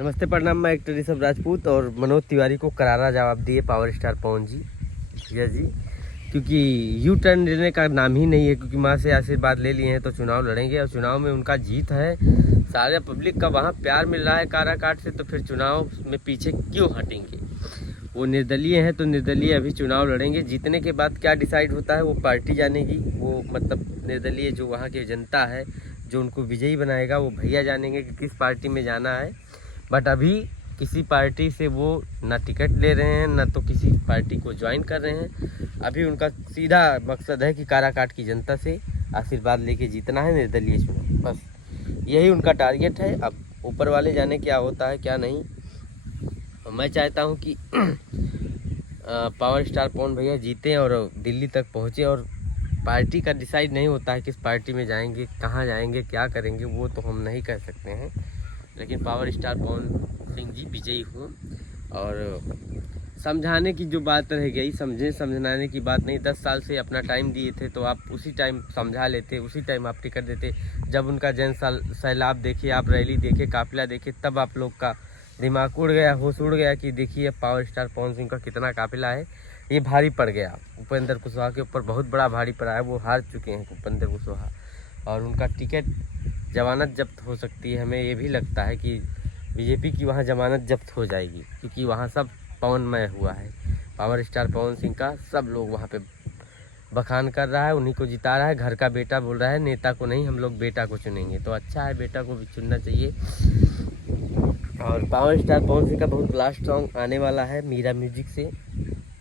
नमस्ते प्रणाम, मैं एक्टर ऋषभ राजपूत और मनोज तिवारी को करारा जवाब दिए पावर स्टार पवन जी। यस जी, क्योंकि यू टर्न लेने का नाम ही नहीं है, क्योंकि माँ से आशीर्वाद ले लिए हैं तो चुनाव लड़ेंगे और चुनाव में उनका जीत है। सारे पब्लिक का वहाँ प्यार मिल रहा है काराकाट से, तो फिर चुनाव में पीछे क्यों हटेंगे। वो निर्दलीय हैं तो निर्दलीय अभी चुनाव लड़ेंगे। जीतने के बाद क्या डिसाइड होता है वो पार्टी जानेगी, वो मतलब निर्दलीय जो वहाँ की जनता है जो उनको विजयी बनाएगा वो भैया जानेंगे कि किस पार्टी में जाना है। बट अभी किसी पार्टी से वो ना टिकट ले रहे हैं ना तो किसी पार्टी को ज्वाइन कर रहे हैं। अभी उनका सीधा मकसद है कि काराकाट की जनता से आशीर्वाद लेके जीतना है निर्दलीय चुनाव, बस यही उनका टारगेट है। अब ऊपर वाले जाने क्या होता है क्या नहीं। मैं चाहता हूं कि पावर स्टार पवन भैया जीते और दिल्ली तक पहुंचे। और पार्टी का डिसाइड नहीं होता है किस पार्टी में जाएंगे, कहां जाएंगे, क्या करेंगे, वो तो हम नहीं कर सकते हैं। लेकिन पावर स्टार पवन सिंह जी विजयी हुए और समझाने की जो बात रह गई, समझाने की बात नहीं। 10 साल से अपना टाइम दिए थे तो आप उसी टाइम समझा लेते, उसी टाइम आप टिकट देते। जब उनका जन सैलाब देखे, आप रैली देखे, काफिला देखे, तब आप लोग का दिमाग उड़ गया, होश उड़ गया कि देखिए पावर स्टार पवन सिंह का कितना काफिला है। ये भारी पड़ गया उपेंद्र कुशवाहा के ऊपर, बहुत बड़ा भारी पड़ा है। वो हार चुके हैं उपेंद्र कुशवाहा और उनका टिकट जमानत जब्त हो सकती है। हमें ये भी लगता है कि बीजेपी की वहाँ जमानत जब्त हो जाएगी, क्योंकि वहाँ सब पवनमय हुआ है। पावर स्टार पवन सिंह का सब लोग वहाँ पे बखान कर रहा है, उन्हीं को जिता रहा है। घर का बेटा बोल रहा है, नेता को नहीं, हम लोग बेटा को चुनेंगे। तो अच्छा है, बेटा को भी चुनना चाहिए। और पावर स्टार पवन सिंह का बहुत लास्ट सॉन्ग आने वाला है मीरा म्यूजिक से,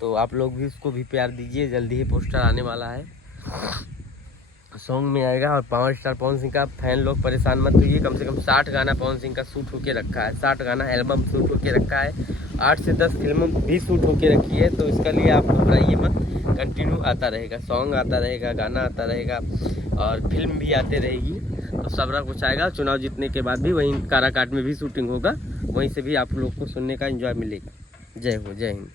तो आप लोग भी उसको भी प्यार दीजिए। जल्दी ही पोस्टर आने वाला है, सॉन्ग में आएगा। और पावर स्टार पवन सिंह का फैन लोग परेशान मत होइए। कम से कम 60 गाना पवन सिंह का शूट होके रखा है, 60 गाना एल्बम शूट होके रखा है। 8 से 10 फिल्म भी शूट होके रखी है, तो इसका लिए आप घबराइए मत। कंटिन्यू आता रहेगा, सॉन्ग आता रहेगा, गाना आता रहेगा और फिल्म भी आते रहेगी। तो सब कुछ आएगा। चुनाव जीतने के बाद भी वहीं काराकाट में भी शूटिंग होगा, वहीं से भी आप लोग को सुनने का एंजॉय मिलेगा। जय हो, जय हिंद।